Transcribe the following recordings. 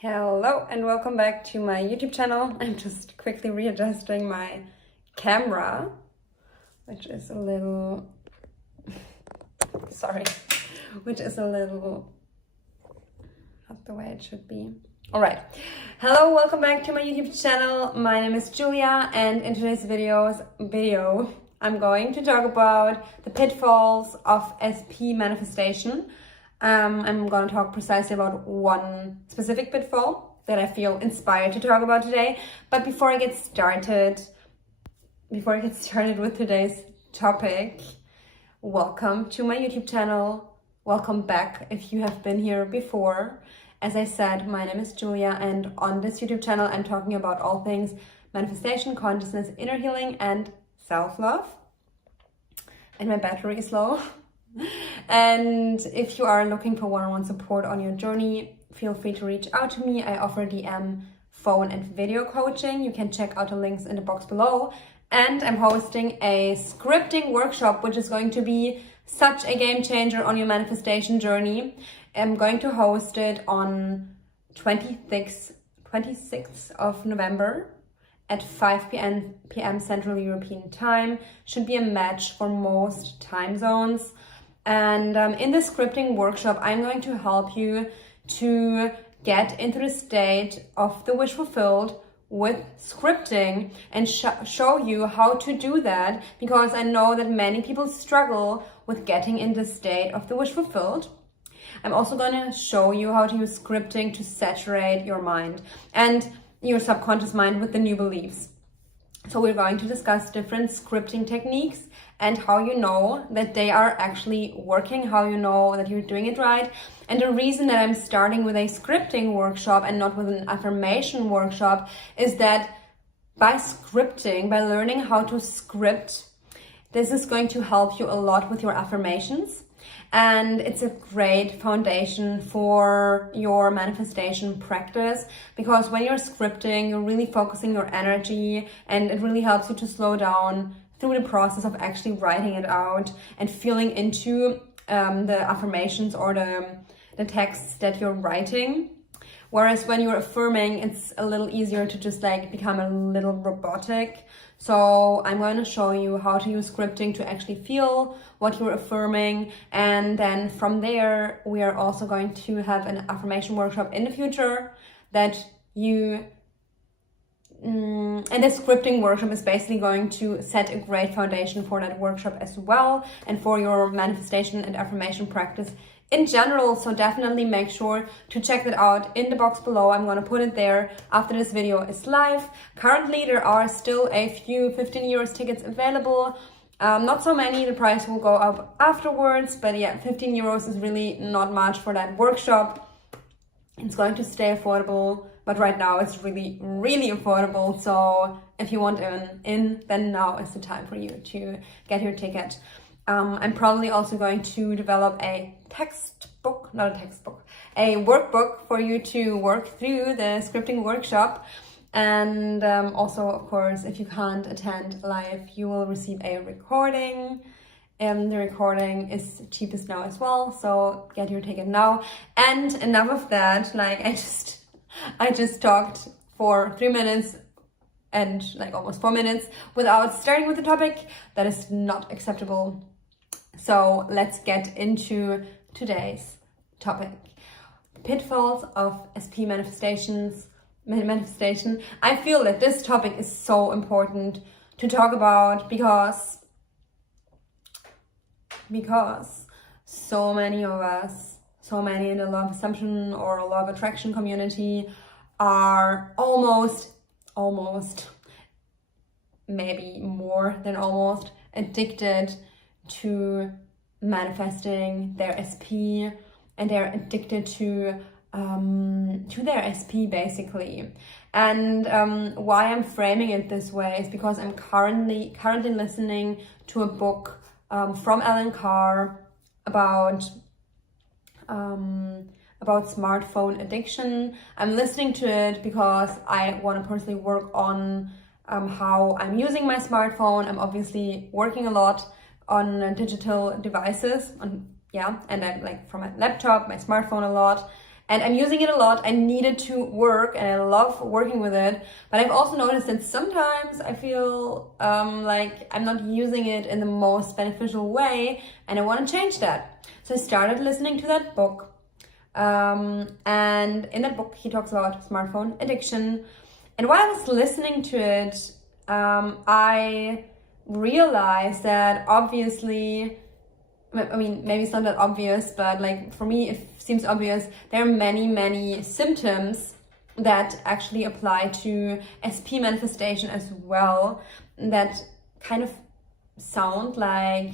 Hello and welcome back to my YouTube channel. I'm just quickly readjusting my camera, which is a little, not the way it should be. All right. Hello, welcome back to my YouTube channel. My name is Julia, and in today's video, I'm going to talk about the pitfalls of SP manifestation. I'm going to talk precisely about one specific pitfall that I feel inspired to talk about today. But before I get started with today's topic, welcome to my YouTube channel. Welcome back if you have been here before. As I said, my name is Julia, and on this YouTube channel, I'm talking about all things manifestation, consciousness, inner healing, and self-love. And my battery is low. And if you are looking for one-on-one support on your journey, feel free to reach out to me. I offer DM, phone, and video coaching. You can check out the links in the box below. And I'm hosting a scripting workshop, which is going to be such a game changer on your manifestation journey. I'm going to host it on 26th of November at 5 p.m. Central European Time. Should be a match for most time zones. And in the scripting workshop, I'm going to help you to get into the state of the wish fulfilled with scripting and show you how to do that, because I know that many people struggle with getting in the state of the wish fulfilled. I'm also going to show you how to use scripting to saturate your mind and your subconscious mind with the new beliefs. So we're going to discuss different scripting techniques and how you know that they are actually working, how you know that you're doing it right. And the reason that I'm starting with a scripting workshop and not with an affirmation workshop is that by scripting, by learning how to script, this is going to help you a lot with your affirmations. And it's a great foundation for your manifestation practice, because when you're scripting, you're really focusing your energy, and it really helps you to slow down through the process of actually writing it out and feeling into the affirmations or the texts that you're writing. Whereas when you're affirming, it's a little easier to just become a little robotic. So I'm going to show you how to use scripting to actually feel what you're affirming. And then from there, we are also going to have an affirmation workshop in the future that and the scripting workshop is basically going to set a great foundation for that workshop as well, and for your manifestation and affirmation practice in general. So definitely make sure to check that out in the box below. I'm going to put it there after this video is live. Currently, there are still a few 15 euros tickets available. Not so many, the price will go up afterwards, but yeah, 15 euros is really not much for that workshop. It's going to stay affordable, but right now it's really, really affordable. So if you want in, then now is the time for you to get your ticket. I'm probably also going to develop a workbook for you to work through the scripting workshop. And also, of course, if you can't attend live, you will receive a recording. The recording is cheapest now as well, so get your ticket now. And enough of that. I just talked for 3 minutes and almost 4 minutes without starting with the topic. That is not acceptable. So let's get into today's topic. Pitfalls of SP manifestation. I feel that this topic is so important to talk about because so many of us, so many in the law of assumption or law of attraction community are almost, maybe more than almost, addicted to manifesting their SP, and they're addicted to their SP basically. And why I'm framing it this way is because I'm currently listening to a book from Alan Carr about smartphone addiction. I'm listening to it because I want to personally work on how I'm using my smartphone. I'm obviously working a lot on digital devices, and I'm from my laptop, my smartphone a lot. And I'm using it a lot. I need it to work and I love working with it. But I've also noticed that sometimes I feel like I'm not using it in the most beneficial way, and I want to change that. So I started listening to that book. And in that book, he talks about smartphone addiction. And while I was listening to it, I realized that obviously, I mean, maybe it's not that obvious, but like for me, it seems obvious. There are many symptoms that actually apply to SP manifestation as well, that kind of sound like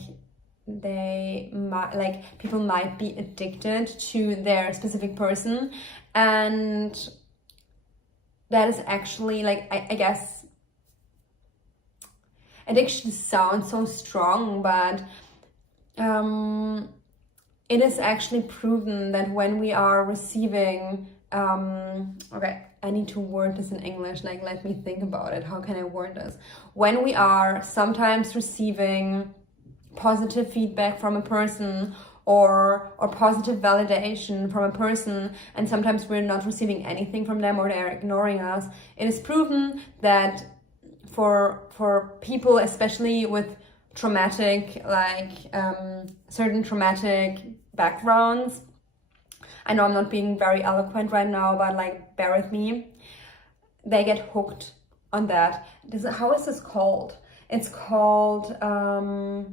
people might be addicted to their specific person. And that is actually like, I guess addiction sounds so strong, but it is actually proven that when we are receiving, okay, I need to word this in English, like let me think about it. How can I word this? When we are sometimes receiving positive feedback from a person or positive validation from a person, and sometimes we're not receiving anything from them or they're ignoring us, it is proven that for people, especially with traumatic, like certain traumatic backgrounds, I know I'm not being very eloquent right now, but like bear with me, they get hooked on that. How is this called? It's called oh,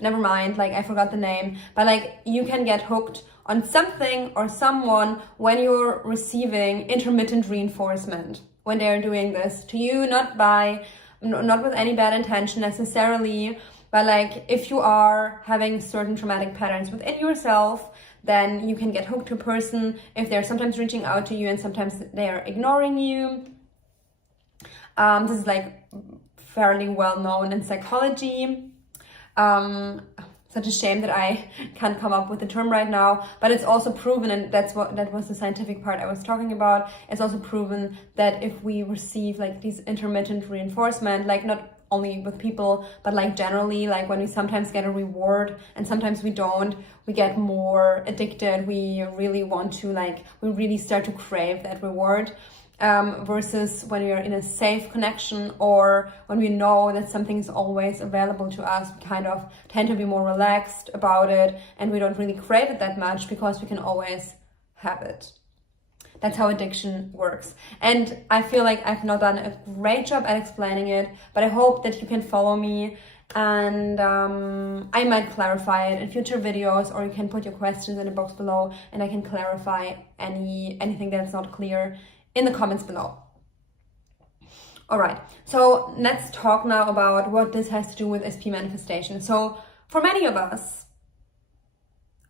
never mind, like I forgot the name, but like you can get hooked on something or someone when you're receiving intermittent reinforcement, when they're doing this to you, not with any bad intention necessarily, but like if you are having certain traumatic patterns within yourself, then you can get hooked to a person if they're sometimes reaching out to you and sometimes they are ignoring you. This is like fairly well known in psychology. Such a shame that I can't come up with the term right now, but it's also proven, and that was the scientific part I was talking about. It's also proven that if we receive like these intermittent reinforcement, like not only with people, but like generally, like when we sometimes get a reward and sometimes we don't, we get more addicted. We really want to, like, we really start to crave that reward. Versus when you're in a safe connection, or when we know that something is always available to us, we kind of tend to be more relaxed about it and we don't really crave it that much because we can always have it. That's how addiction works. And I feel like I've not done a great job at explaining it, but I hope that you can follow me, and I might clarify it in future videos, or you can put your questions in the box below and I can clarify anything that's not clear in the comments below. All right, so let's talk now about what this has to do with SP manifestation. So for many of us,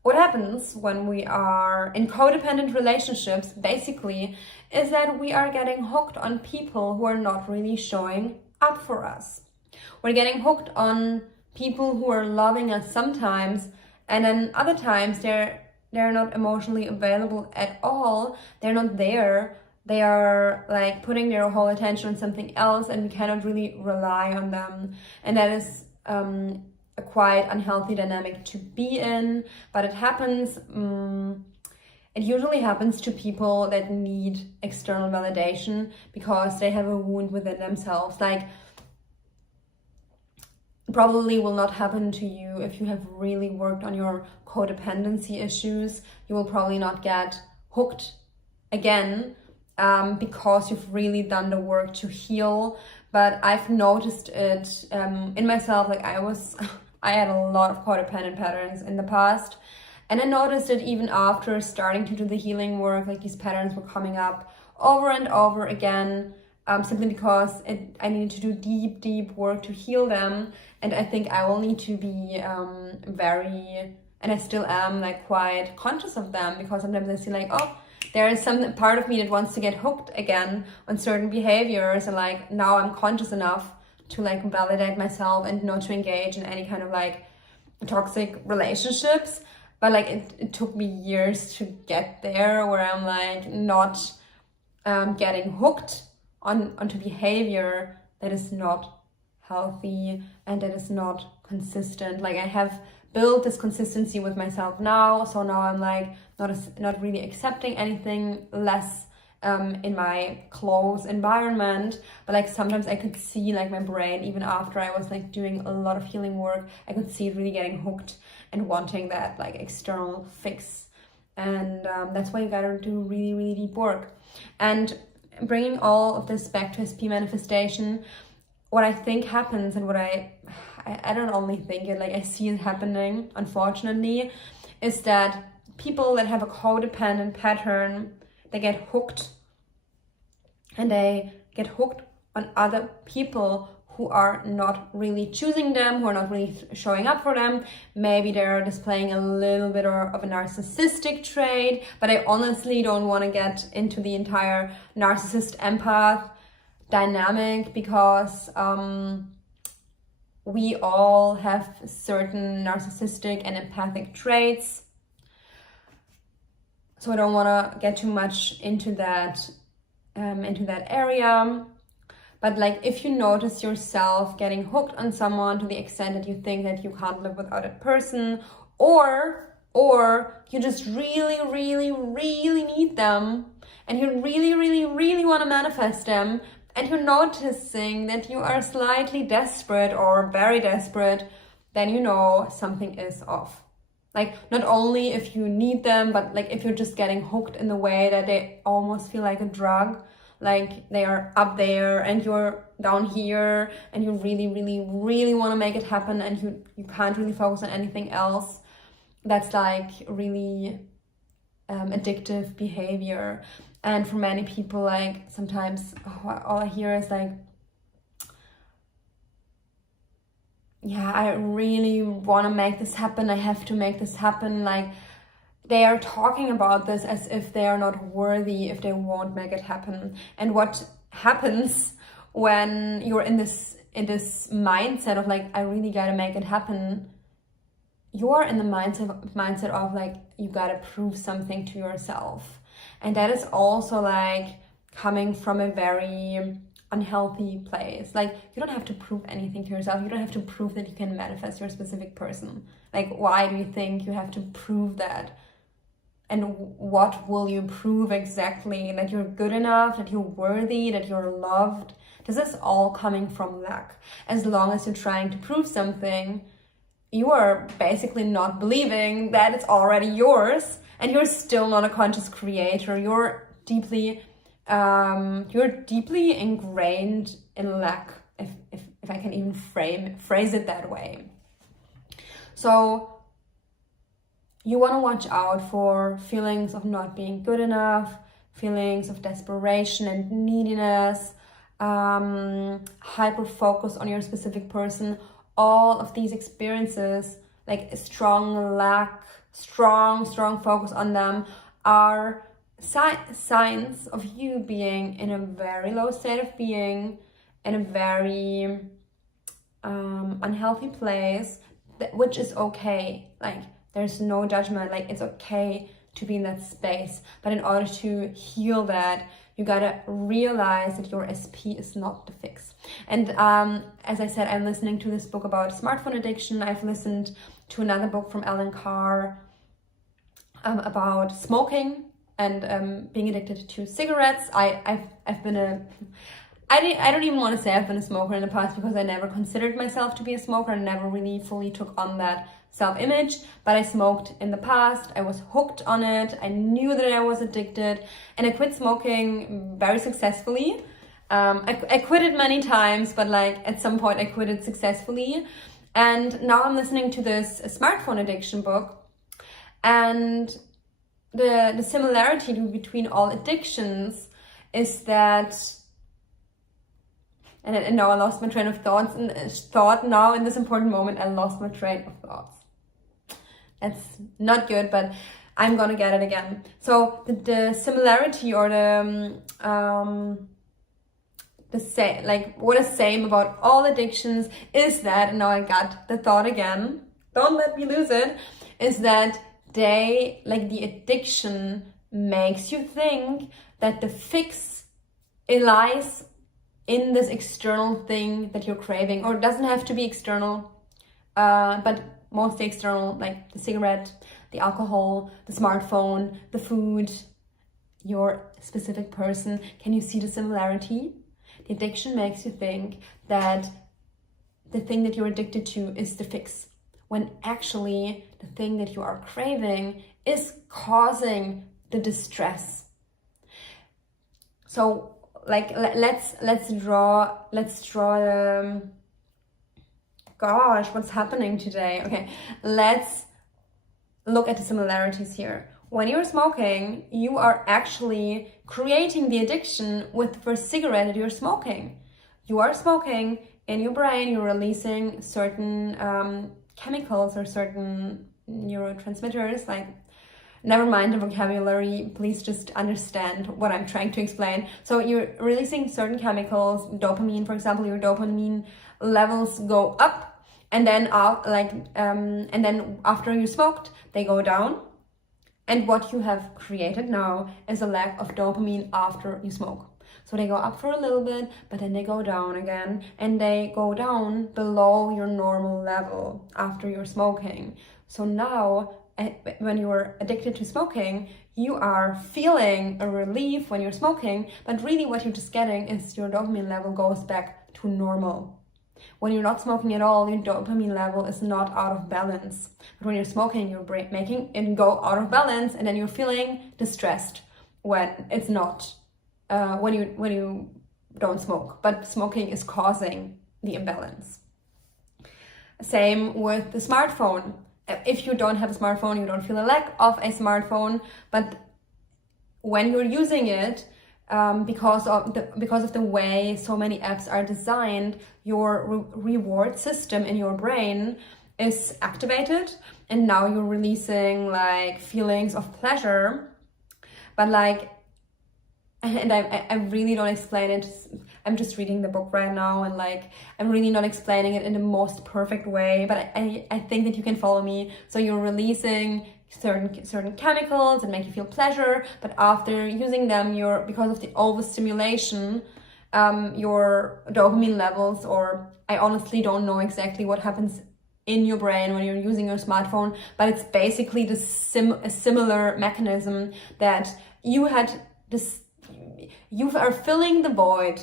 what happens when we are in codependent relationships basically is that we are getting hooked on people who are not really showing up for us. We're getting hooked on people who are loving us sometimes, and then other times they're not emotionally available at all. They're not there. They are like putting their whole attention on something else, and we cannot really rely on them. And that is a quite unhealthy dynamic to be in, but it happens. It usually happens to people that need external validation because they have a wound within themselves. Like, probably will not happen to you if you have really worked on your codependency issues. You will probably not get hooked again, because you've really done the work to heal. But I've noticed it in myself. Like I had a lot of codependent patterns in the past, and I noticed it even after starting to do the healing work. Like these patterns were coming up over and over again, simply because I needed to do deep work to heal them. And I think I will need to be and I still am, like quite conscious of them, because sometimes I see like, oh, there is some part of me that wants to get hooked again on certain behaviors, and like now I'm conscious enough to like validate myself and not to engage in any kind of like toxic relationships. But like it took me years to get there, where I'm like not getting hooked onto behavior that is not healthy and that is not consistent. Like I have built this consistency with myself now. So now I'm like not really accepting anything less in my close environment, but like sometimes I could see like my brain, even after I was like doing a lot of healing work, I could see it really getting hooked and wanting that like external fix. And that's why you gotta do really, really deep work. And bringing all of this back to SP manifestation, what I think happens, and what I don't only think it, like I see it happening, unfortunately, is that people that have a codependent pattern, they get hooked, and they get hooked on other people who are not really choosing them, who are not really showing up for them. Maybe they're displaying a little bit of a narcissistic trait, but I honestly don't want to get into the entire narcissist empath dynamic, because we all have certain narcissistic and empathic traits. So I don't want to get too much into that area. But like, if you notice yourself getting hooked on someone to the extent that you think that you can't live without that person, or you just really, really, really need them, and you really, really, really want to manifest them, and you're noticing that you are slightly desperate or very desperate, then you know something is off. Like, not only if you need them, but like if you're just getting hooked in the way that they almost feel like a drug, like they are up there and you're down here, and you really, really, really want to make it happen, and you can't really focus on anything else. That's like really addictive behavior. And for many people, like sometimes all I hear is like, yeah, I really want to make this happen. I have to make this happen. Like, they are talking about this as if they are not worthy if they won't make it happen. And what happens when you're in this mindset of like, I really gotta make it happen? You are in the mindset of like, you gotta prove something to yourself. And that is also like coming from a very unhealthy place. Like, you don't have to prove anything to yourself. You don't have to prove that you can manifest your specific person. Like, why do you think you have to prove that? And what will you prove exactly? That you're good enough, that you're worthy, that you're loved? This is all coming from lack. As long as you're trying to prove something, you are basically not believing that it's already yours, and you're still not a conscious creator. You're deeply ingrained in lack, if I can even phrase it that way. So you want to watch out for feelings of not being good enough, feelings of desperation and neediness, hyper focus on your specific person. All of these experiences, like a strong lack, strong focus on them, are signs of you being in a very low state of being, in a very unhealthy place, which is okay. Like, there's no judgment. Like, it's okay to be in that space, but in order to heal that, you gotta realize that your SP is not the fix. And as I said, I'm listening to this book about smartphone addiction. I've listened to another book from Ellen Carr about smoking and being addicted to cigarettes. I've been I don't even want to say I've been a smoker in the past, because I never considered myself to be a smoker and never really fully took on that self-image, but I smoked in the past. I was hooked on it. I knew that I was addicted, and I quit smoking very successfully. I quit it many times, but like at some point I quit it successfully. And now I'm listening to this smartphone addiction book, and the similarity between all addictions is that, and now I lost my train of thought now in this important moment. I lost my train of thoughts. That's not good, but I'm gonna get it again. So the similarity, or the same, like what is same about all addictions is that, and now I got the thought again, don't let me lose it, is that the addiction makes you think that the fix lies in this external thing that you're craving, or it doesn't have to be external, but mostly external, like the cigarette, the alcohol, the smartphone, the food, your specific person. Can you see the similarity? The addiction makes you think that the thing that you're addicted to is the fix, when actually the thing that you are craving is causing the distress. So like let's draw gosh, what's happening today? Okay, let's look at the similarities here. When you're smoking, you are actually creating the addiction with the first cigarette that you're smoking. You are smoking, in your brain you're releasing certain chemicals or certain neurotransmitters, like, never mind the vocabulary, please just understand what I'm trying to explain. So you're releasing certain chemicals, dopamine, for example, your dopamine levels go up, and then after you smoked, they go down. And what you have created now is a lack of dopamine after you smoke. So they go up for a little bit, but then they go down again, and they go down below your normal level after you're smoking. So now, when you're addicted to smoking, you are feeling a relief when you're smoking, but really what you're just getting is your dopamine level goes back to normal. When you're not smoking at all, your dopamine level is not out of balance. But when you're smoking, you're making it go out of balance, and then you're feeling distressed when it's not, when you don't smoke. But smoking is causing the imbalance. Same with the smartphone. If you don't have a smartphone, you don't feel a lack of a smartphone, but when you're using it, because of the way so many apps are designed, your reward system in your brain is activated, and now you're releasing like feelings of pleasure. But like, and I really don't explain it. I'm just reading the book right now, and like, I'm really not explaining it in the most perfect way, but I think that you can follow me. So you're releasing certain chemicals that make you feel pleasure, but after using them, because of the overstimulation, your dopamine levels, or I honestly don't know exactly what happens in your brain when you're using your smartphone, but it's basically a similar mechanism that you are filling the void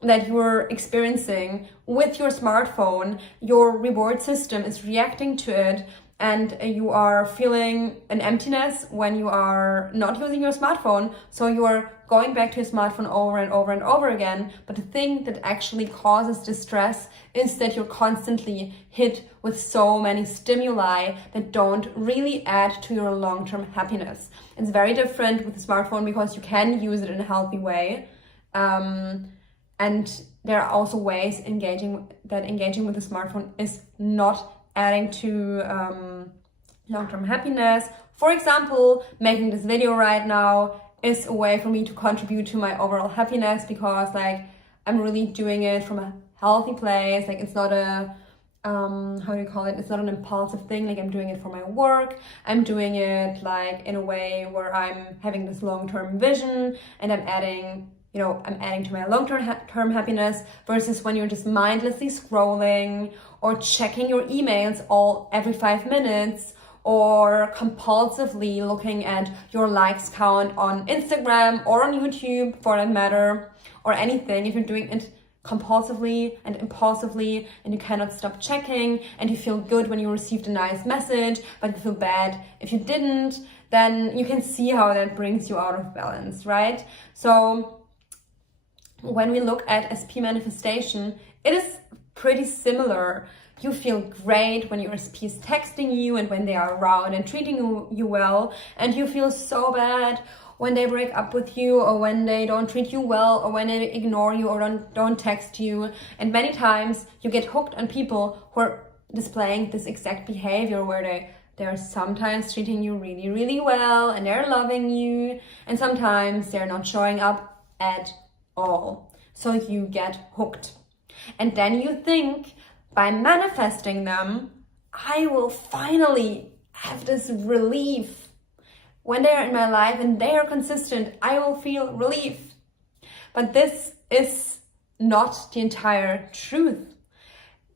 that you're experiencing with your smartphone. Your reward system is reacting to it, and you are feeling an emptiness when you are not using your smartphone. So you are going back to your smartphone over and over and over again. But the thing that actually causes distress is that you're constantly hit with so many stimuli that don't really add to your long-term happiness. It's very different with the smartphone because you can use it in a healthy way. And there are also ways engaging with the smartphone is not adding to long-term happiness. For example, making this video right now is a way for me to contribute to my overall happiness, because like, I'm really doing it from a healthy place. Like, it's not a how do you call it? It's not an impulsive thing. Like, I'm doing it for my work. I'm doing it like in a way where I'm having this long-term vision, and I'm adding to my long-term happiness, versus when you're just mindlessly scrolling or checking your emails every 5 minutes, or compulsively looking at your likes count on Instagram or on YouTube, for that matter, or anything. If you're doing it compulsively and impulsively, and you cannot stop checking, and you feel good when you received a nice message, but you feel bad if you didn't, then you can see how that brings you out of balance, right? So when we look at SP manifestation, it is pretty similar. You feel great when your SP is texting you and when they are around and treating you well, and you feel so bad when they break up with you, or when they don't treat you well, or when they ignore you or don't text you. And many times you get hooked on people who are displaying this exact behavior, where they're sometimes treating you really, really well and they're loving you, and sometimes they're not showing up at all. So you get hooked. And then you think, by manifesting them, I will finally have this relief. When they are in my life and they are consistent, I will feel relief. But this is not the entire truth.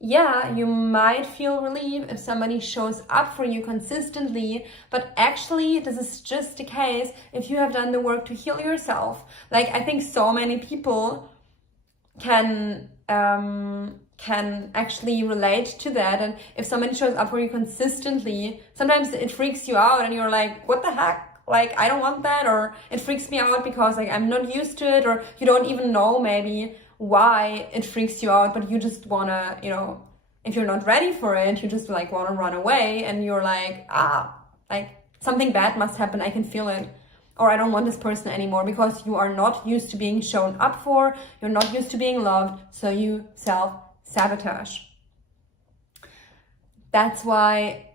yeah, you might feel relief if somebody shows up for you consistently, but actually this is just the case if you have done the work to heal yourself. Like, I think so many people can actually relate to that. And if somebody shows up for you consistently, sometimes it freaks you out and you're like, what the heck? Like, I don't want that. Or it freaks me out because like I'm not used to it, or you don't even know maybe why it freaks you out, but you just wanna, you know, if you're not ready for it, you just like wanna run away and you're like, like something bad must happen, I can feel it. Or I don't want this person anymore, because you are not used to being shown up for, you're not used to being loved, so you self-sabotage. That's why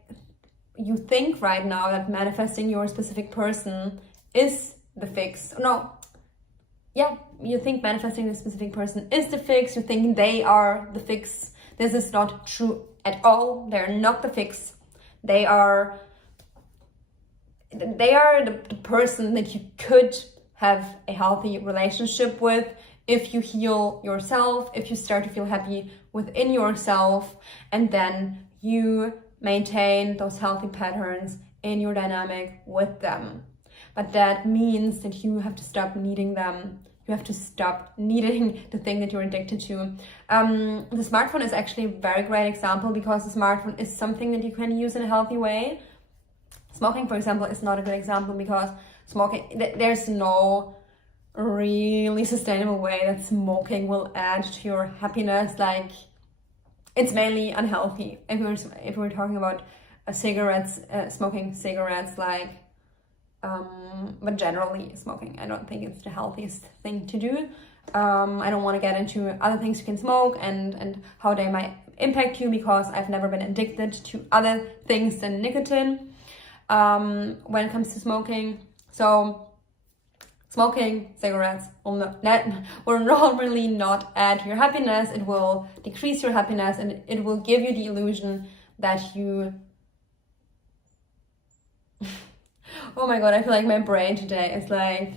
you think right now that manifesting your specific person is the fix. No, yeah, you think manifesting the specific person is the fix, you think they are the fix. This is not true at all. They're not the fix. They are the person that you could have a healthy relationship with if you heal yourself, if you start to feel happy within yourself, and then you maintain those healthy patterns in your dynamic with them. But that means that you have to stop needing them. You have to stop needing the thing that you're addicted to. The smartphone is actually a very great example, because the smartphone is something that you can use in a healthy way. Smoking, for example, is not a good example, because smoking, there's no really sustainable way that smoking will add to your happiness. Like, it's mainly unhealthy. If we're talking about cigarettes, smoking cigarettes, like, but generally smoking, I don't think it's the healthiest thing to do. I don't want to get into other things you can smoke and how they might impact you, because I've never been addicted to other things than nicotine when it comes to smoking. So smoking cigarettes will normally not add to your happiness. It will decrease your happiness, and it will give you the illusion that you oh my god, I feel like my brain today is like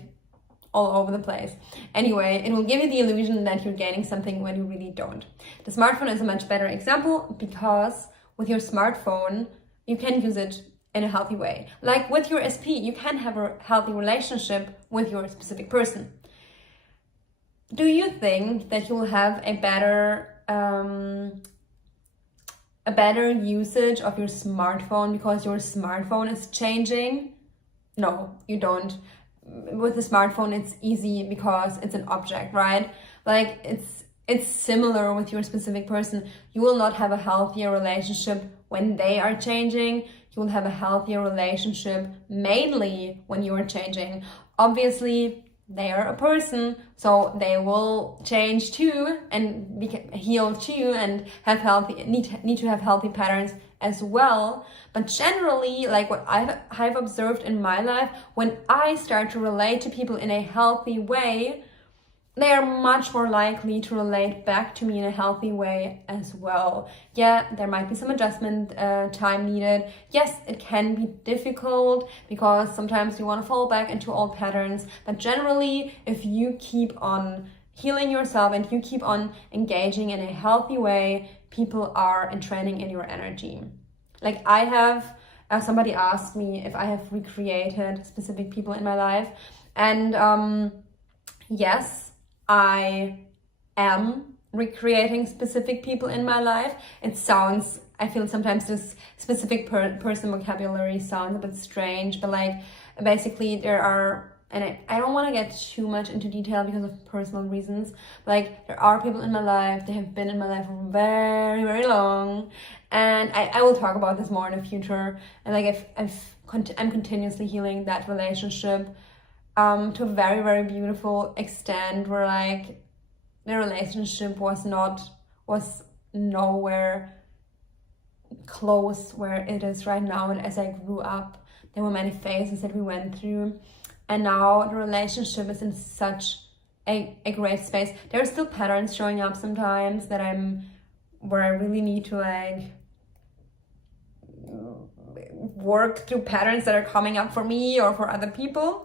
all over the place. Anyway, it will give you the illusion that you're gaining something when you really don't. The smartphone is a much better example, because with your smartphone, you can use it in a healthy way. Like with your SP, you can have a healthy relationship with your specific person. Do you think that you will have a better usage of your smartphone because your smartphone is changing? No, you don't. With the smartphone, it's easy because it's an object, right? Like, it's similar with your specific person. You will not have a healthier relationship when they are changing. You will have a healthier relationship mainly when you are changing. Obviously, they are a person, so they will change too and heal too, and have need to have healthy patterns as well. But generally, like what I've observed in my life, when I start to relate to people in a healthy way, they are much more likely to relate back to me in a healthy way as well. Yeah, there might be some adjustment time needed. Yes, it can be difficult because sometimes you want to fall back into old patterns. But generally, if you keep on healing yourself and you keep on engaging in a healthy way, people are entraining in your energy. Like I have, somebody asked me if I have recreated specific people in my life. And yes, I am recreating specific people in my life. It sounds, I feel sometimes this specific person vocabulary sounds a bit strange, but like basically there are, and I don't want to get too much into detail because of personal reasons, but like there are people in my life, they have been in my life for very, very long, and I will talk about this more in the future. And like I'm continuously healing that relationship to a very, very beautiful extent, where like the relationship was nowhere close where it is right now. And as I grew up, there were many phases that we went through, and now the relationship is in such a great space. There are still patterns showing up sometimes where I really need to like work through patterns that are coming up for me or for other people.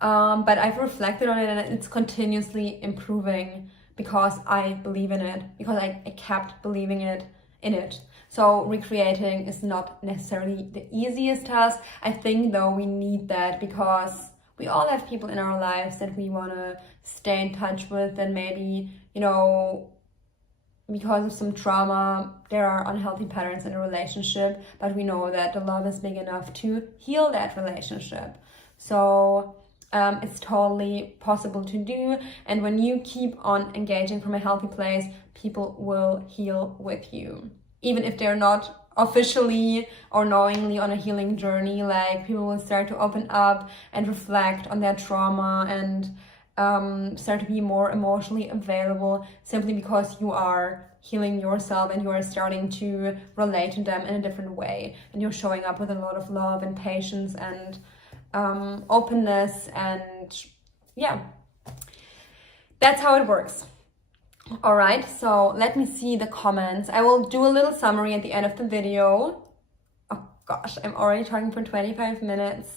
But I've reflected on it, and it's continuously improving because I believe in it, because I kept believing in it. So recreating is not necessarily the easiest task. I think though we need that because we all have people in our lives that we want to stay in touch with, and maybe, you know, because of some trauma, there are unhealthy patterns in a relationship, but we know that the love is big enough to heal that relationship. So it's totally possible to do. And when you keep on engaging from a healthy place, people will heal with you. Even if they're not officially or knowingly on a healing journey, like people will start to open up and reflect on their trauma and start to be more emotionally available, simply because you are healing yourself and you are starting to relate to them in a different way, and you're showing up with a lot of love and patience and openness, and yeah, that's how it works. All right, so let me see the comments. I will do a little summary at the end of the video. Oh gosh, I'm already talking for 25 minutes.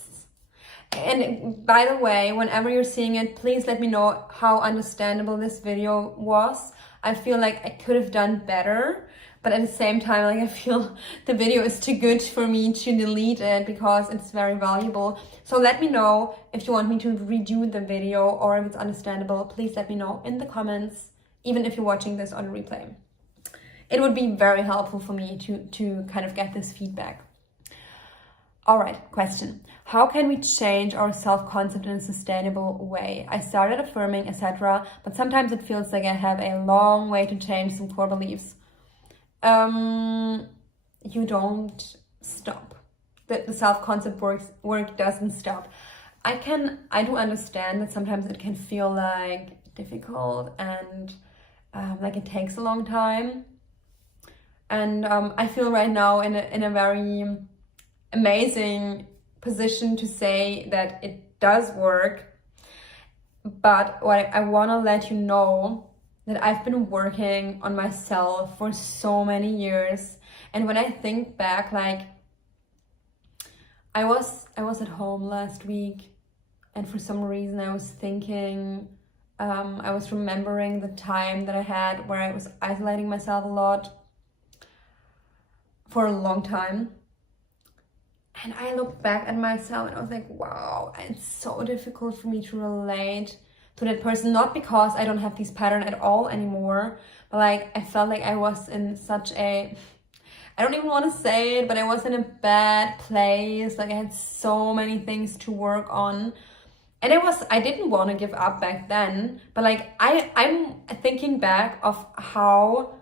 And by the way, whenever you're seeing it, please let me know how understandable this video was. I feel like I could have done better, but at the same time, like, I feel the video is too good for me to delete it because it's very valuable. So let me know if you want me to redo the video or if it's understandable. Please let me know in the comments, even if you're watching this on replay. It would be very helpful for me to kind of get this feedback. All right, question. How can we change our self-concept in a sustainable way? I started affirming, etc., but sometimes it feels like I have a long way to change some core beliefs. You don't stop. The self-concept work doesn't stop. I do understand that sometimes it can feel like difficult and like it takes a long time. And I feel right now in a very amazing position to say that it does work. But what I want to let you know that I've been working on myself for so many years. And when I think back, like, I was at home last week, and for some reason I was thinking, I was remembering the time that I had where I was isolating myself a lot for a long time. And I looked back at myself and I was like, wow, it's so difficult for me to relate to that person. Not because I don't have this pattern at all anymore, but like I felt like I was in such a, I don't even want to say it, but I was in a bad place. Like I had so many things to work on. And I didn't want to give up back then, but like I'm thinking back of how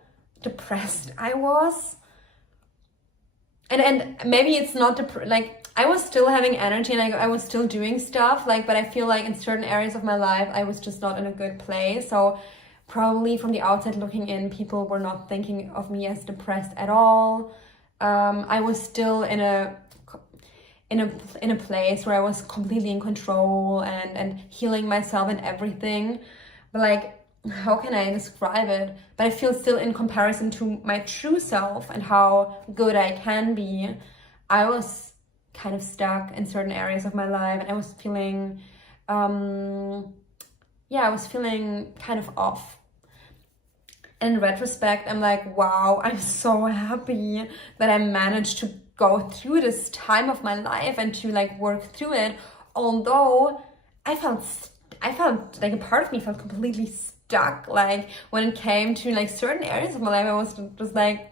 depressed I was. And maybe it's not like I was still having energy and I was still doing stuff, like, but I feel like in certain areas of my life I was just not in a good place. So probably from the outside looking in, people were not thinking of me as depressed at all. I was still in a place where I was completely in control and healing myself and everything. But like, how can I describe it? But I feel still, in comparison to my true self and how good I can be, I was kind of stuck in certain areas of my life, and I was feeling, I was feeling kind of off. And in retrospect, I'm like, wow, I'm so happy that I managed to go through this time of my life and to like work through it. Although I felt like a part of me felt completely stuck. Like when it came to like certain areas of my life, I was just like,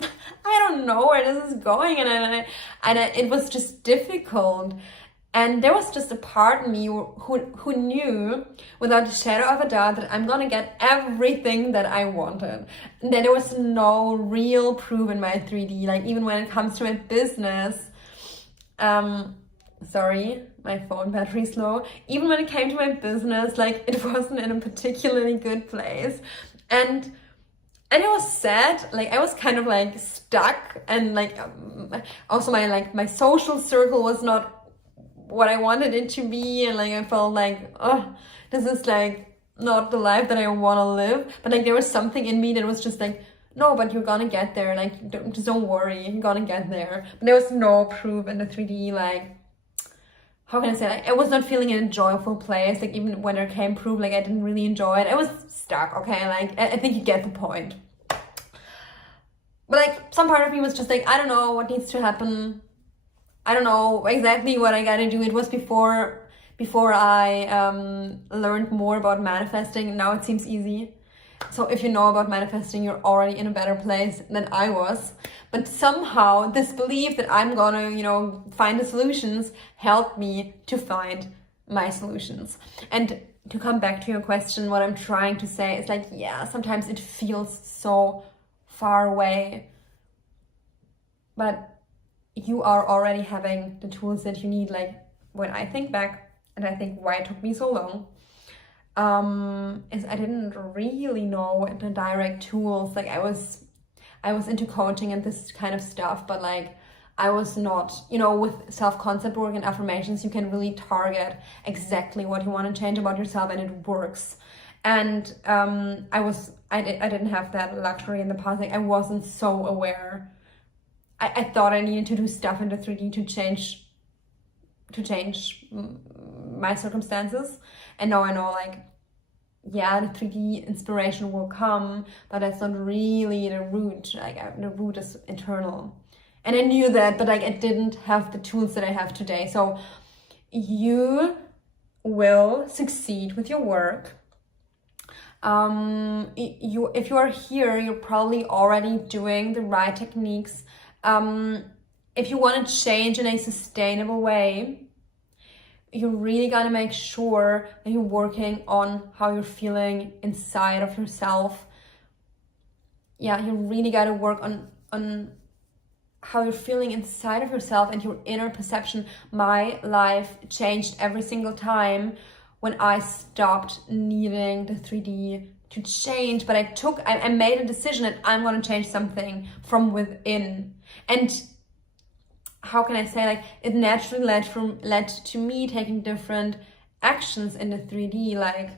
I don't know where this is going, and it was just difficult. And there was just a part of me who knew without a shadow of a doubt that I'm gonna get everything that I wanted. And that there was no real proof in my 3D. Like even when it comes to my business, sorry, my phone battery's low. Even when it came to my business, like it wasn't in a particularly good place. And it was sad. Like I was kind of like stuck, and like also my social circle was not what I wanted it to be, and like I felt like, oh, this is like not the life that I want to live. But like there was something in me that was just like, no, but you're gonna get there, like just don't worry, you're gonna get there. But there was no proof in the 3D like how can I say, like, I was not feeling in a joyful place. Like, even when there came proof, like, I didn't really enjoy it. I was stuck, okay? Like, I think you get the point. But, like, some part of me was just like, I don't know what needs to happen. I don't know exactly what I gotta do. It was before I learned more about manifesting. Now it seems easy. So if you know about manifesting, you're already in a better place than I was. But somehow this belief that I'm gonna, you know, find the solutions helped me to find my solutions. And to come back to your question, what I'm trying to say is like, yeah, sometimes it feels so far away, but you are already having the tools that you need. Like, when I think back, and I think why it took me so long, is I didn't really know the direct tools. Like, I was into coaching and this kind of stuff, but like, I was not, you know, with self-concept work and affirmations, you can really target exactly what you want to change about yourself, and it works. And I didn't have that luxury in the past. Like, I wasn't so aware. I thought I needed to do stuff in the 3D to change my circumstances. And now I know, like, yeah, the 3D inspiration will come, but that's not really the root. Like, the root is internal. And I knew that, but like, I didn't have the tools that I have today. So you will succeed with your work. If you are here, you're probably already doing the right techniques. If you want to change in a sustainable way, you really got to make sure that you're working on how you're feeling inside of yourself. Yeah, you really got to work on how you're feeling inside of yourself and your inner perception. My life changed every single time when I stopped needing the 3D to change, but I made a decision that I'm going to change something from within. And how can I say, like, it naturally led to me taking different actions in the 3D. Like,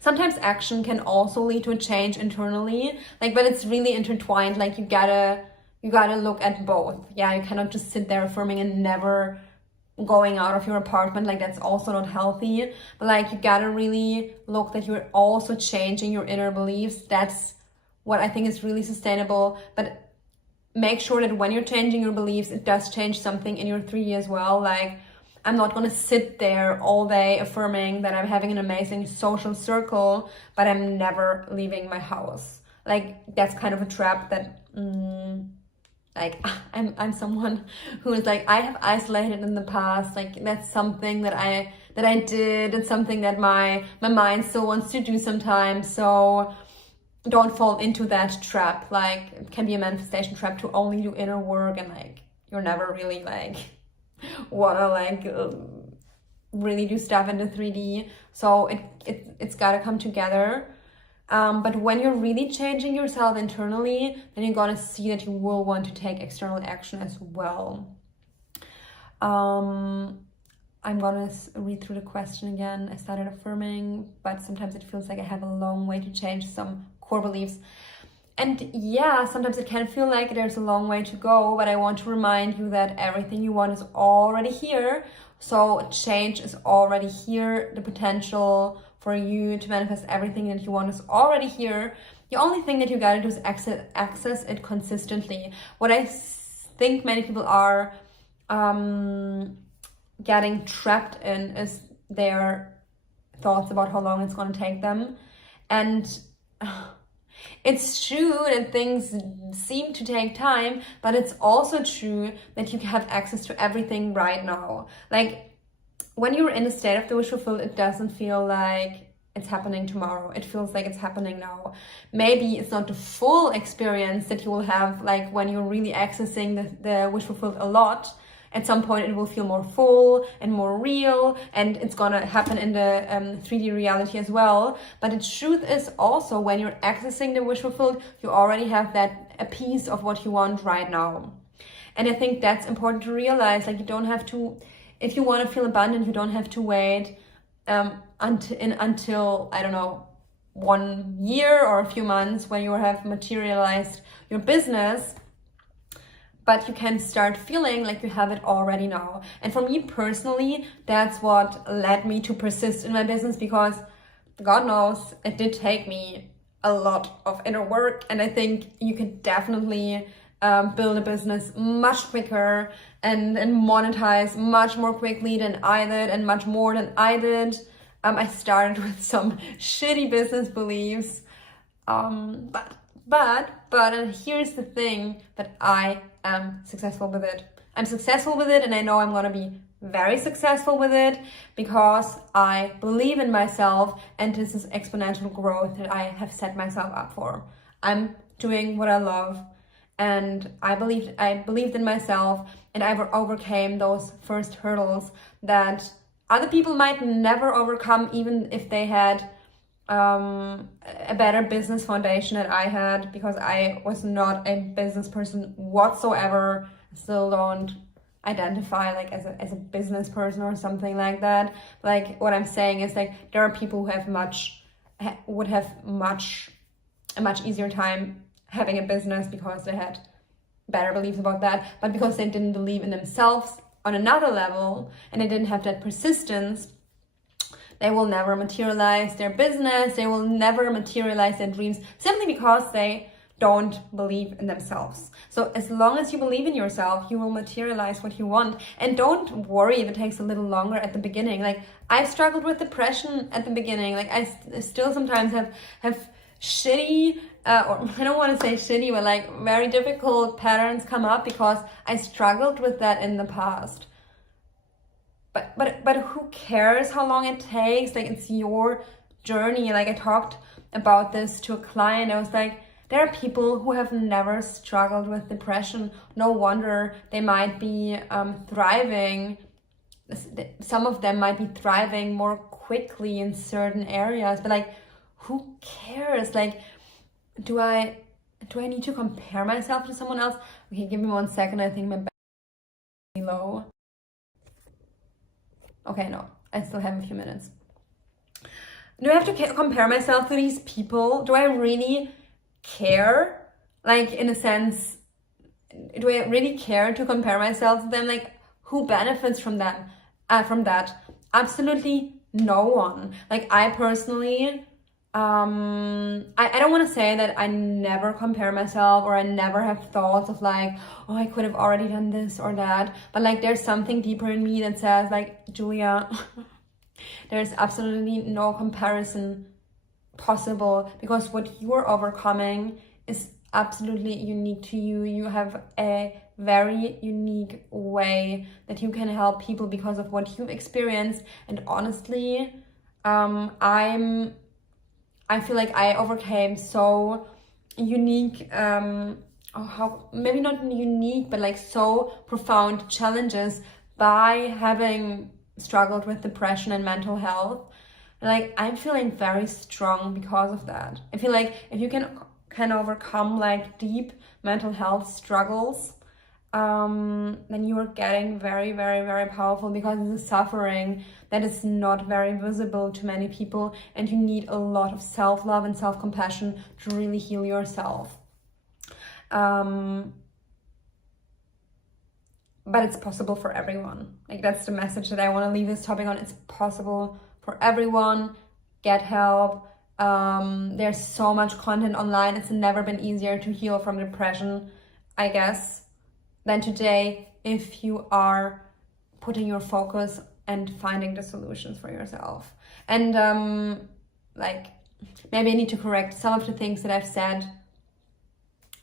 sometimes action can also lead to a change internally, like, but it's really intertwined. Like, you gotta look at both. Yeah, you cannot just sit there affirming and never going out of your apartment. Like, that's also not healthy. But like, you gotta really look that you're also changing your inner beliefs. That's what I think is really sustainable. But make sure that when you're changing your beliefs, it does change something in your 3D as well. Like, I'm not gonna sit there all day affirming that I'm having an amazing social circle, but I'm never leaving my house. Like, that's kind of a trap that like, I'm someone who is like, I have isolated in the past. Like, that's something that I did. It's something that my mind still wants to do sometimes. So don't fall into that trap. Like, it can be a manifestation trap to only do inner work, and like, you're never really like wanna like really do stuff in the 3D. So it's gotta come together. But when you're really changing yourself internally, then you're gonna see that you will want to take external action as well. I'm gonna read through the question again. I started affirming, but sometimes it feels like I have a long way to change some core beliefs. And yeah, sometimes it can feel like there's a long way to go, but I want to remind you that everything you want is already here. So change is already here. The potential for you to manifest everything that you want is already here. The only thing that you gotta do is access it consistently. What I think many people are getting trapped in is their thoughts about how long it's gonna take them. And it's true that things seem to take time, but it's also true that you have access to everything right now. Like, when you're in the state of the wish fulfilled, it doesn't feel like it's happening tomorrow. It feels like it's happening now. Maybe it's not the full experience that you will have, like, when you're really accessing the wish fulfilled a lot. At some point, it will feel more full and more real, and it's gonna happen in the 3D reality as well. But the truth is also, when you're accessing the wish fulfilled, you already have a piece of what you want right now. And I think that's important to realize. Like, you don't have to, if you want to feel abundant, you don't have to wait until I don't know, 1 year or a few months when you have materialized your business. but you can start feeling like you have it already now. And for me personally, that's what led me to persist in my business, because God knows it did take me a lot of inner work. And I think you can definitely build a business much quicker and monetize much more quickly than I did, and much more than I did. I started with some shitty business beliefs, but and here's the thing, that I am successful with it. I'm successful with it, and I know I'm gonna be very successful with it, because I believe in myself, and this is exponential growth that I have set myself up for. I'm doing what I love, and I believed in myself, and I overcame those first hurdles that other people might never overcome, even if they had a better business foundation that I had, because I was not a business person whatsoever. I still don't identify like as a business person or something like that. Like, what I'm saying is, like, there are people who have would have a much easier time having a business because they had better beliefs about that, but because they didn't believe in themselves on another level, and they didn't have that persistence, they will never materialize their business, they will never materialize their dreams, simply because they don't believe in themselves. So as long as you believe in yourself, you will materialize what you want. And don't worry if it takes a little longer at the beginning. Like, I struggled with depression at the beginning. Like, I still sometimes have shitty, or I don't want to say shitty, but like very difficult patterns come up, because I struggled with that in the past. But who cares how long it takes? Like, it's your journey. Like, I talked about this to a client. I was like, there are people who have never struggled with depression. No wonder they might be thriving. Some of them might be thriving more quickly in certain areas. But like, who cares? Like, do I need to compare myself to someone else? Okay, give me 1 second. I think my battery is low. Okay, no, I still have a few minutes. Do I have to compare myself to these people? Do I really care? Like, in a sense, do I really care to compare myself to them? Like, who benefits from them? From that? Absolutely no one. Like, I personally, I don't want to say that I never compare myself, or I never have thoughts of like, oh, I could have already done this or that. But like, there's something deeper in me that says, like, Julia, there's absolutely no comparison possible, because what you're overcoming is absolutely unique to you. You have a very unique way that you can help people because of what you've experienced. And honestly, I feel like I overcame so unique, maybe not unique, but like so profound challenges by having struggled with depression and mental health. Like, I'm feeling very strong because of that. I feel like if you can overcome like deep mental health struggles, then you are getting very, very, very powerful, because it's a suffering that is not very visible to many people, and you need a lot of self-love and self-compassion to really heal yourself. But it's possible for everyone. Like, that's the message that I want to leave this topic on. It's possible for everyone. Get help. There's so much content online. It's never been easier to heal from depression, I guess, than today, if you are putting your focus and finding the solutions for yourself. And like, maybe I need to correct some of the things that I've said.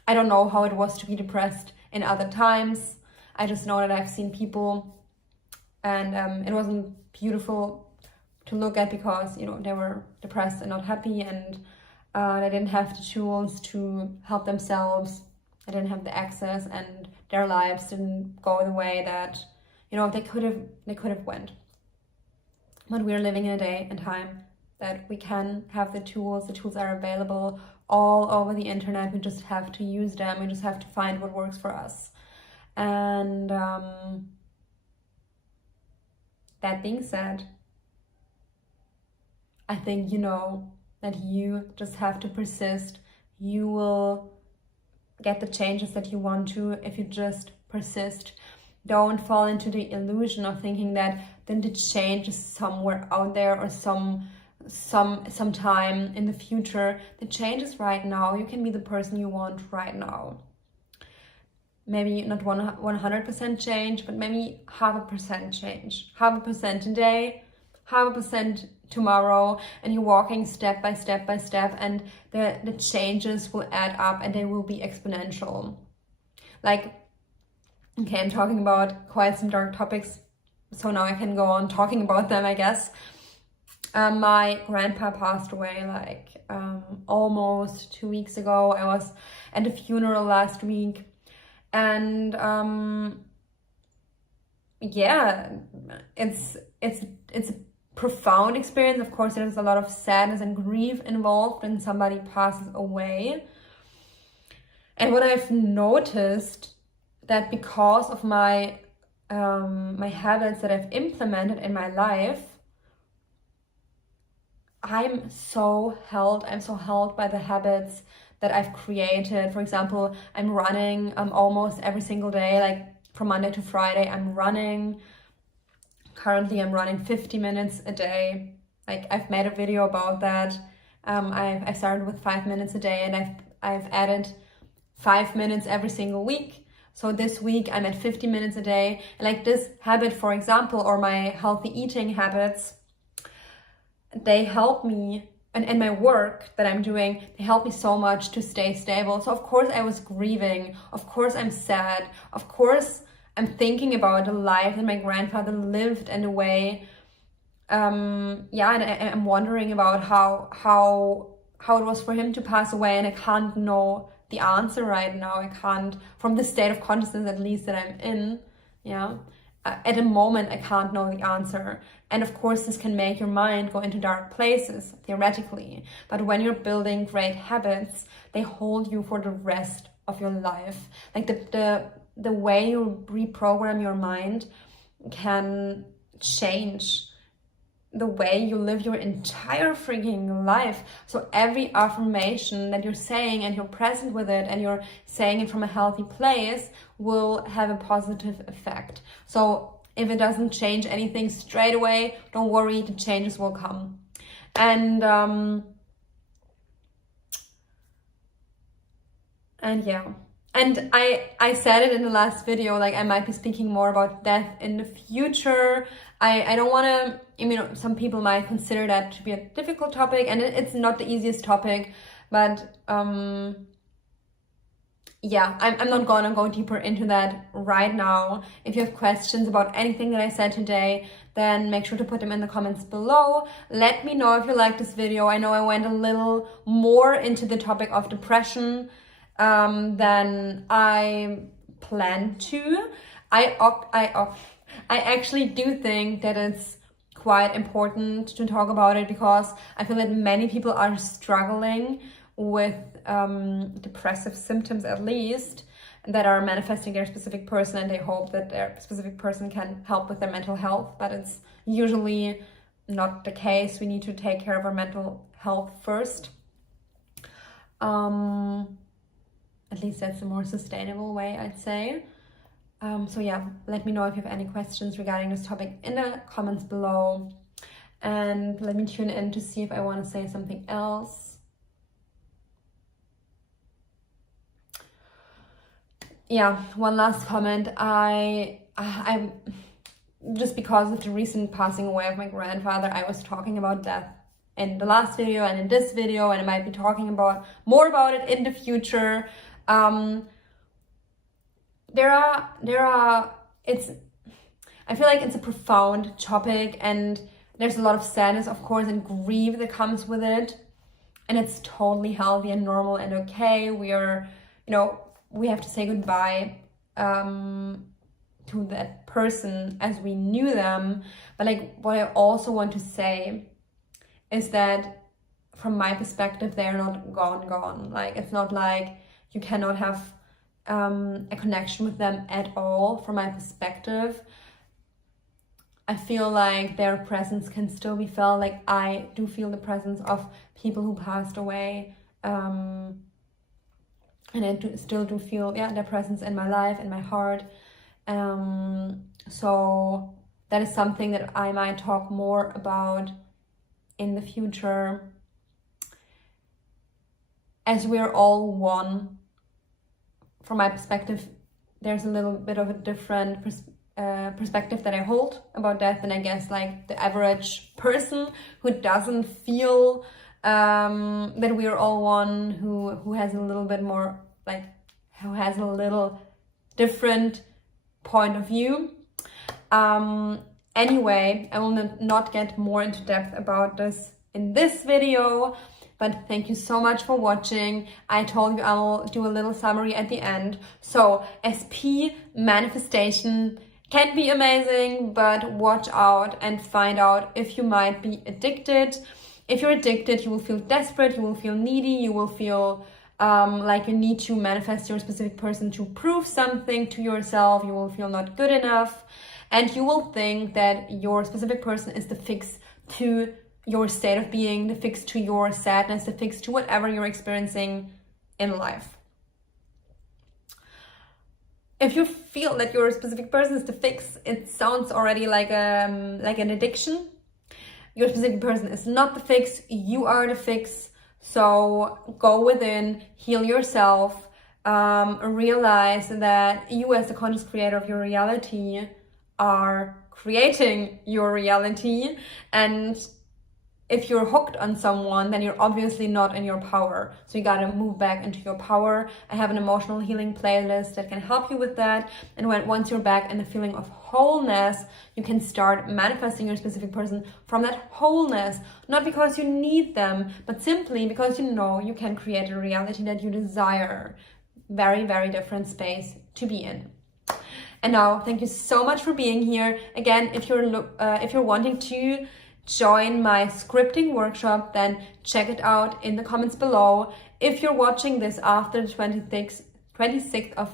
I don't know how it was to be depressed in other times. I just know that I've seen people, and it wasn't beautiful to look at, because, you know, they were depressed and not happy, and they didn't have the tools to help themselves. They didn't have the access, and their lives didn't go the way that, you know, they could have went. But we're living in a day and time that we can have the tools. The tools are available all over the internet. We just have to use them. We just have to find what works for us. And that being said, I think you know that you just have to persist. You will get the changes that you want to if you just persist. Don't fall into the illusion of thinking that then the change is somewhere out there or sometime in the future. The change is right now. You can be the person you want right now. Maybe not 100% change, but maybe 0.5% change. 0.5% today, 0.5% tomorrow, and you're walking step by step by step, and the changes will add up and they will be exponential. Like, okay, I'm talking about quite some dark topics, so now I can go on talking about them, I guess. My grandpa passed away like almost 2 weeks ago. I was at a funeral last week, and yeah, it's a profound experience. Of course, there's a lot of sadness and grief involved when somebody passes away. And what I've noticed, that because of my my habits that I've implemented in my life, I'm so held by the habits that I've created. For example, I'm running almost every single day, like from Monday to Friday, I'm running. Currently, I'm running 50 minutes a day. Like, I've made a video about that. I started with 5 minutes a day, and I've added 5 minutes every single week. So this week I'm at 50 minutes a day. And like this habit, for example, or my healthy eating habits, they help me, and my work that I'm doing, they help me so much to stay stable. So of course I was grieving. Of course I'm sad. Of course I'm thinking about the life that my grandfather lived and the way, and I'm wondering about how it was for him to pass away, and I can't know the answer right now. I can't, from the state of consciousness at least that I'm in, at the moment I can't know the answer. And of course this can make your mind go into dark places, theoretically. But when you're building great habits, they hold you for the rest of your life. Like the way you reprogram your mind can change the way you live your entire freaking life. So every affirmation that you're saying, and you're present with it, and you're saying it from a healthy place, will have a positive effect. So if it doesn't change anything straight away, don't worry, the changes will come. And yeah. And I said it in the last video, like I might be speaking more about death in the future. I don't want to, some people might consider that to be a difficult topic, and it's not the easiest topic, but yeah, I'm not gonna go deeper into that right now. If you have questions about anything that I said today, then make sure to put them in the comments below. Let me know if you like this video. I know I went a little more into the topic of depression than I planned to. I actually do think that it's quite important to talk about it, because I feel that many people are struggling with depressive symptoms, at least, that are manifesting their specific person, and they hope that their specific person can help with their mental health, but it's usually not the case. We need to take care of our mental health first. At least that's a more sustainable way, I'd say. So yeah, let me know if you have any questions regarding this topic in the comments below. And let me tune in to see if I want to say something else. Yeah, one last comment. I'm just because of the recent passing away of my grandfather, I was talking about death in the last video and in this video, and I might be talking more about it in the future. I feel like it's a profound topic, and there's a lot of sadness, of course, and grief that comes with it, and it's totally healthy and normal and okay. We have to say goodbye to that person as we knew them. But like, what I also want to say is that from my perspective, they're not gone. Like, it's not like you cannot have a connection with them at all. From my perspective, I feel like their presence can still be felt. Like, I do feel the presence of people who passed away and I still do feel their presence in my life, in my heart. So that is something that I might talk more about in the future. As we're all one, from my perspective, there's a little bit of a different perspective that I hold about death than I guess like the average person who doesn't feel that we're all one, who has a little bit more like, who has a little different point of view. Anyway, I will not get more into depth about this in this video, but thank you so much for watching. I told you I will do a little summary at the end. So SP manifestation can be amazing, but watch out and find out if you might be addicted. If you're addicted, you will feel desperate, you will feel needy, you will feel like you need to manifest your specific person to prove something to yourself, you will feel not good enough, and you will think that your specific person is the fix to your state of being, the fix to your sadness, the fix to whatever you're experiencing in life. If you feel that your specific person is the fix, it sounds already like an addiction. Your specific person is not the fix, you are the fix. So go within, heal yourself, realize that you as the conscious creator of your reality are creating your reality, and if you're hooked on someone, then you're obviously not in your power. So you gotta move back into your power. I have an emotional healing playlist that can help you with that. And once you're back in the feeling of wholeness, you can start manifesting your specific person from that wholeness. Not because you need them, but simply because you know you can create a reality that you desire. Very, very different space to be in. And now, thank you so much for being here. Again, if you're wanting to join my scripting workshop, then check it out in the comments below. If you're watching this after the 26th of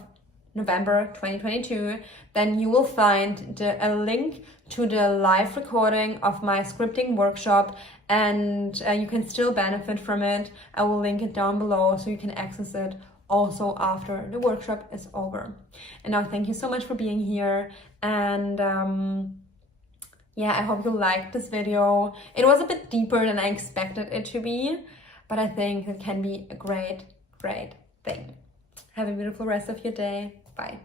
November 2022, then you will find a link to the live recording of my scripting workshop, and you can still benefit from it. I will link it down below so you can access it also after the workshop is over. And now, thank you so much for being here, and I hope you liked this video. It was a bit deeper than I expected it to be, but I think it can be a great, great thing. Have a beautiful rest of your day. Bye.